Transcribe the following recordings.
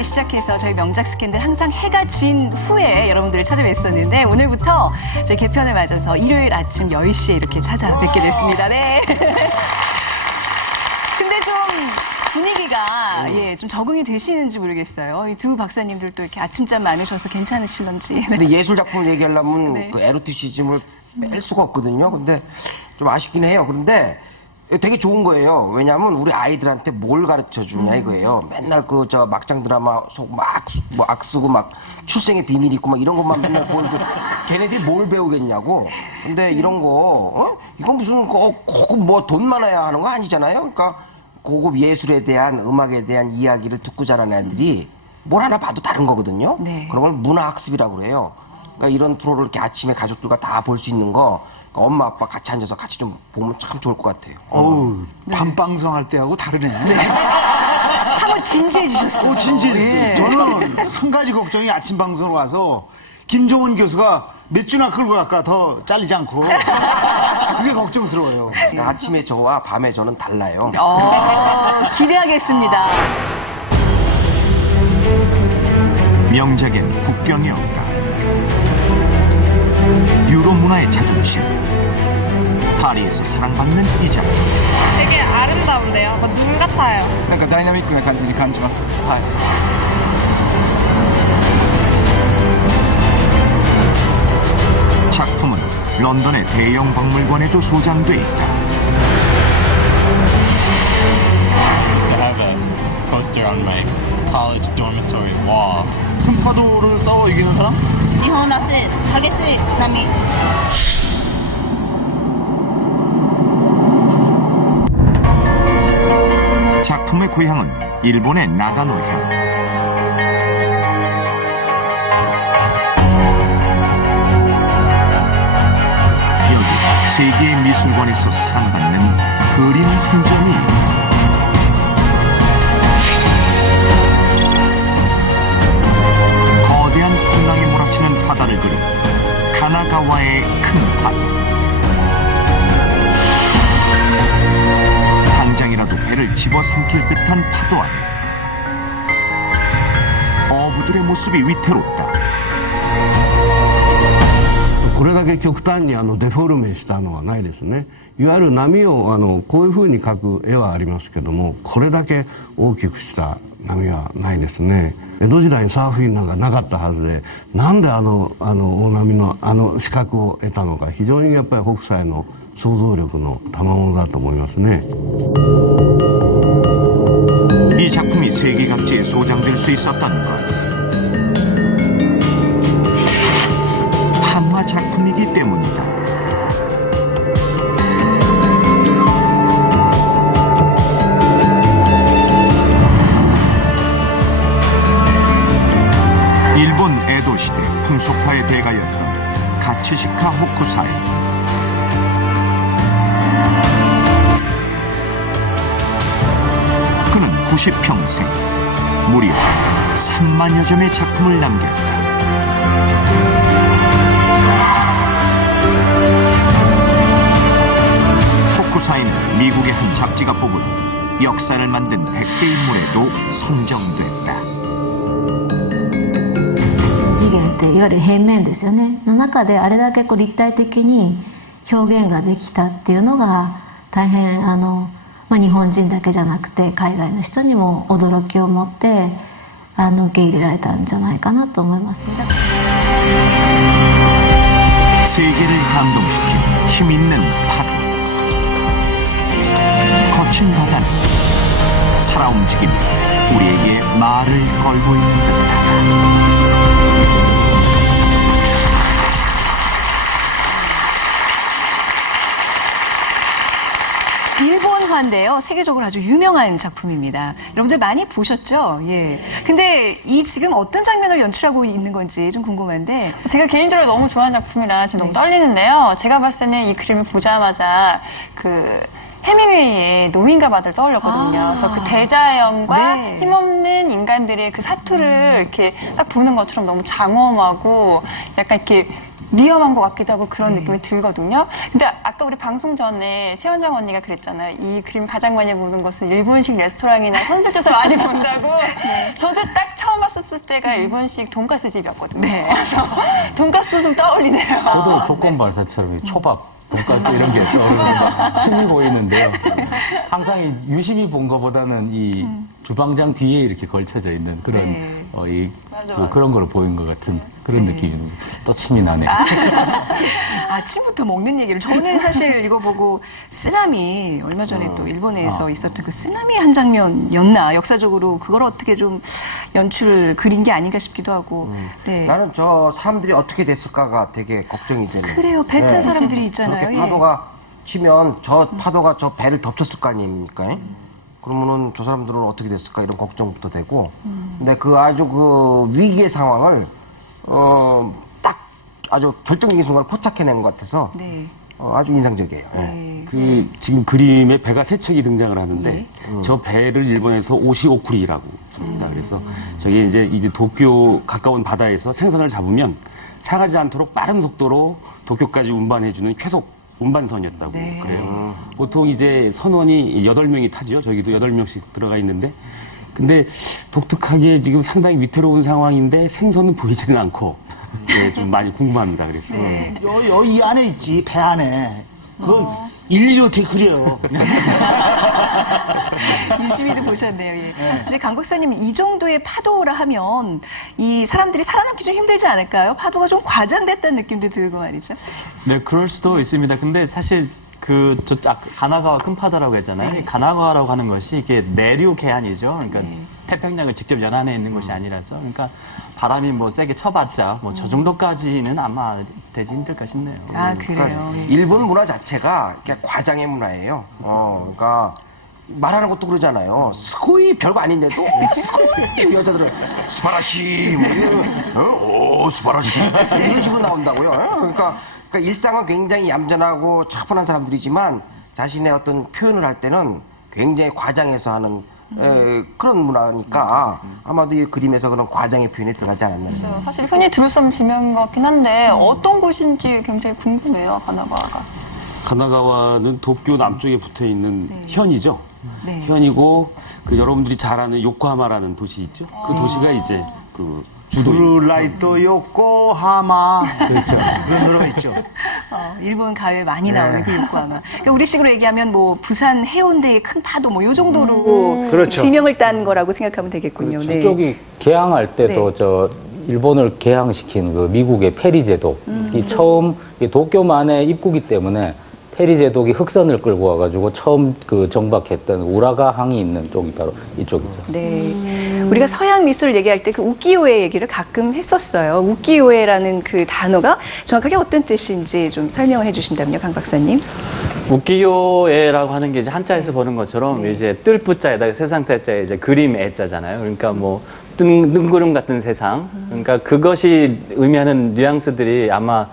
스캔들 시작해서 저희 명작 스캔들 항상 해가 진 후에 여러분들을 찾아뵀었는데 오늘부터 저희 개편을 맞아서 일요일 아침 10시에 이렇게 찾아뵙게 됐습니다. 네. 근데 좀 분위기가 좀 적응이 되시는지 모르겠어요. 이 두 박사님들도 이렇게 아침잠 많으셔서 괜찮으실런지. 네. 근데 예술 작품을 얘기하려면 네. 그 에로티시즘을 뺄 수가 없거든요. 근데 좀 아쉽긴 해요. 그런데 되게 좋은 거예요. 왜냐하면 우리 아이들한테 뭘 가르쳐 주냐 이거예요. 맨날 그 저 막장 드라마 속 막 뭐 악쓰고 막 출생의 비밀이 있고 막 이런 것만 맨날 보는데 걔네들이 뭘 배우겠냐고. 근데 이런 거 이건 무슨 고급 뭐 돈 많아야 하는 거 아니잖아요. 그러니까 고급 예술에 대한 음악에 대한 이야기를 듣고 자란 애들이 뭘 하나 봐도 다른 거거든요. 네. 그런 걸 문화학습이라고 그래요. 그러니까 이런 프로를 이렇게 아침에 가족들과 다 볼 수 있는 거 그러니까 엄마 아빠 같이 앉아서 같이 좀 보면 참 좋을 것 같아요. 어우, 밤방송 할 때하고 다르네. 사뭇 진지해지셨어요. 진지했어요. 네. 저는 한 가지 걱정이 아침 방송 와서 김종원 교수가 몇 주나 끌고 갈까 더 잘리지 않고 그게 걱정스러워요. 그러니까 아침에 저와 밤에 저는 달라요. 기대하겠습니다. 명작엔 국경이 없다. 유럽 문화의 자존심. 파리에서 사랑받는 이 작품. 되게 아름다운데요. 눈 같아요. なんかダイナミックな感じに感じます。はい。 작품은 런던의 대형 박물관에도 소장돼 있다. I have a poster on my college dormitory wall. 큰 파도를 싸워 이기는 사람? 日本らしい激しい波。 작품의 고향은 일본의 나가노현. 여기 세계의 미술관에서 사랑받는 그림 한 점이 있다. 거대한 풍랑이 몰아치는 바다를 그린 가나가와의 큰 파도. 당장이라도 배를 집어삼킬 듯한 파도 아래 어부들의 모습이 위태롭다. これだけ極端にデフォルメしたのはないですね。いわゆる波をこういう風に描く絵はありますけども、これだけ大きくした波はないですね。江戸時代にサーフィンなんかなかったはずで、なんで大波の資格を得たのか、非常にやっぱり北斎の想像力の賜物だと思いますね。 이 작품이 세계 각지에 소장될 수 있었던 것. 한화 작품이기 때문이다. 일본 에도 시대 풍속화의 대가였던 가츠시카 호쿠사이. 그는 90평생 무려 3만여 점의 작품을 남겼다. 호쿠사이는 미국의 한 잡지가 뽑은 역사를 만든 100대 인물에도 선정됐다. 次元っていわゆる平面ですよね。の中であれだけ立体的に表現ができたっていうのが大変日本人だけじゃなくて海外の人にも驚きを持って受け入れられたんじゃないかなと思いますね。 세계를 감동시킨 힘있는 파도. 거친 바다는 살아 움직이며 우리에게 말을 걸고 있는 듯하다. 일본화인데요. 세계적으로 아주 유명한 작품입니다. 여러분들 많이 보셨죠? 예. 근데 이 지금 어떤 장면을 연출하고 있는 건지 좀 궁금한데. 제가 개인적으로 너무 좋아하는 작품이라 지금 너무 떨리는데요. 제가 봤을 때는 이 그림을 보자마자 해밍웨이의 노인과 바다를 떠올렸거든요. 그래서 그 대자연과 네. 힘없는 인간들의 그 사투를 이렇게 딱 보는 것처럼 너무 장엄하고 약간 이렇게 위험한 것 같기도 하고 그런 느낌이 들거든요. 근데 아까 우리 방송 전에 최원정 언니가 그랬잖아요. 이 그림 가장 많이 보는 것은 일본식 레스토랑이나 선술집에서 많이 본다고. 저도 딱 처음 봤었을 때가 일본식 돈가스 집이었거든요. 그래서 돈가스 좀 떠올리네요. 저도 조건발사처럼 이 초밥, 돈가스 이런 게 떠오르는 침이 보이는데요. 항상 이 유심히 본 것보다는 이 주방장 뒤에 이렇게 걸쳐져 있는 그런 네. 그런 걸 보인 것 같은 그런 느낌이 또 침이 나네요. 아침부터 먹는 얘기를 저는 사실 이거 보고 쓰나미 얼마 전에 또 일본에서 있었던 그 쓰나미 한 장면이었나 역사적으로 그걸 어떻게 좀 연출을 그린 게 아닌가 싶기도 하고 네. 나는 저 사람들이 어떻게 됐을까가 되게 걱정이 되는. 그래요. 배 탄 사람들이 있잖아요. 그렇게 예. 파도가 치면 저 파도가 저 배를 덮쳤을 거 아닙니까? 그러면은 저 사람들은 어떻게 됐을까 이런 걱정부터 되고. 근데 그 아주 그 위기의 상황을 딱 아주 결정적인 순간을 포착해낸 것 같아서 네. 아주 인상적이에요. 예. 네. 그 지금 그림에 배가 세 척이 등장을 하는데 네. 저 배를 일본에서 오시오쿠리라고 부릅니다. 그래서 저게 이제 도쿄 가까운 바다에서 생선을 잡으면 상하지 않도록 빠른 속도로 도쿄까지 운반해주는 쾌속 운반선이었다고 네. 그래요. 보통 이제 선원이 8명이 타죠. 저기도 8명씩 들어가 있는데 근데 독특하게 지금 상당히 위태로운 상황인데 생선은 보이지는 않고 예, 좀 많이 궁금합니다. 그래서 네. 이 안에 있지, 배 안에. 그 일일이 어떻게 그려요? 유심히도 보셨네요. 예. 근데 강 박사님 이 정도의 파도라 하면 이 사람들이 살아남기 좀 힘들지 않을까요? 파도가 좀 과장됐다는 느낌도 들고 말이죠. 네, 그럴 수도 있습니다. 근데 사실 가나가와 큰 파도라고 했잖아요. 네. 가나가와라고 하는 것이 이게 내륙 해안이죠. 그러니까 태평양을 직접 연안해 있는 곳이 아니라서, 그러니까 바람이 뭐 세게 쳐봤자 뭐 저 정도까지는 아마 되지 힘들까 싶네요. 아, 그래요. 예. 일본 문화 자체가 그냥 과장의 문화예요. 그러니까 말하는 것도 그러잖아요. 스코이 별거 아닌데도 스코이 여자들은 스파라시 뭐 이런 스파라시 이런 식으로 나온다고요. 그러니까 일상은 굉장히 얌전하고 차분한 사람들이지만 자신의 어떤 표현을 할 때는 굉장히 과장해서 하는 그런 문화니까 아마도 이 그림에서 그런 과장의 표현이 들어가지 않았나. 그래서 사실 흔히 들을 수 없는 지명인 것 같긴 한데 어떤 곳인지 굉장히 궁금해요. 가나가와가. 가나가와는 도쿄 남쪽에 붙어 있는 현이죠. 네. 현이고 그 여러분들이 잘 아는 요코하마라는 도시 있죠. 그 도시가 이제 그 주도. 블루라이트 요코하마. 그렇죠. 그런 노래가 있죠. 일본 가요에 많이 나오는 그 요코하마. 그러니까 우리식으로 얘기하면 뭐 부산 해운대의 큰 파도 뭐 요 정도로 그렇죠. 지명을 딴 거라고 생각하면 되겠군요. 그렇죠. 네. 저쪽이 개항할 때도 네. 일본을 개항시킨 그 미국의 페리 제독이 처음 도쿄만의 입구기 때문에 페리 제독이 흑선을 끌고 와가지고 처음 그 정박했던 우라가 항이 있는 쪽이 바로 이쪽이죠. 네. 우리가 서양 미술 얘기할 때 그 우키요에 얘기를 가끔 했었어요. 우키요에라는 그 단어가 정확하게 어떤 뜻인지 좀 설명을 해주신다면요, 강 박사님. 우키요에라고 하는 게 이제 한자에서 보는 것처럼 이제 뜰부자에다가 세상자자에 이제 그림 애자잖아요. 그러니까 뭐 뜬구름 같은 세상. 그러니까 그것이 의미하는 뉘앙스들이 아마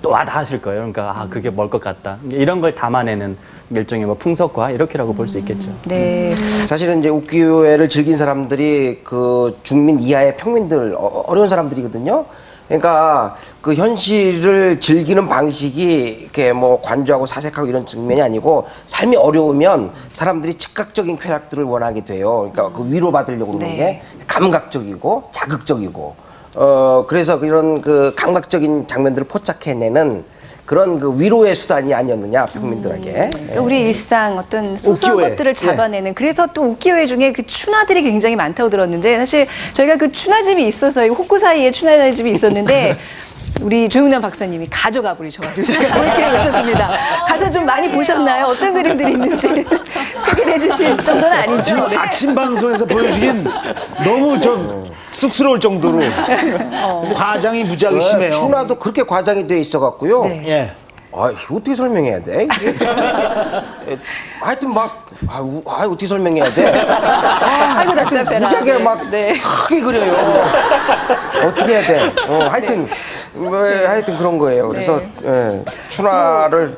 또 와닿으실 거예요. 그러니까 그게 뭘 것 같다. 이런 걸 담아내는 일종의 뭐 풍속과 이렇게라고 볼 수 있겠죠. 네. 사실은 이제 우키요에를 즐긴 사람들이 그 중민 이하의 평민들 어려운 사람들이거든요. 그러니까 그 현실을 즐기는 방식이 이렇게 뭐 관조하고 사색하고 이런 측면이 아니고 삶이 어려우면 사람들이 즉각적인 쾌락들을 원하게 돼요. 그러니까 그 위로받으려고 그러는 게 감각적이고 자극적이고 그래서 이런 그 감각적인 장면들을 포착해내는 그런 그 위로의 수단이 아니었느냐 평민들에게. 그러니까 우리 일상 어떤 소소한 우키요에. 것들을 잡아내는. 그래서 또 우키요에 중에 그 추나들이 굉장히 많다고 들었는데 사실 저희가 그 추나집이 있어서 이 호쿠사이에 추나집이 있었는데 우리 조용남 박사님이 가져가 버리셔가지고 제가 볼 기회가 있었습니다. 가서 좀 많이 보셨나요? 어떤 그림들이 있는지 소개해 주실 정도는 아니죠. 지금 네. 아침 방송에서 보여주긴 너무 좀 쑥스러울 정도로 과장이 무지하게 심해요. 추나도 그렇게 과장이 돼 있어갖고요. 네. 예. 이거 어떻게 설명해야 돼? 하여튼 막, 어떻게 설명해야 돼? 아이고, 답답해라. 무지하게 막 네. 크게 그려요. 어떻게 해야 돼? 하여튼 그런 거예요. 그래서, 추나를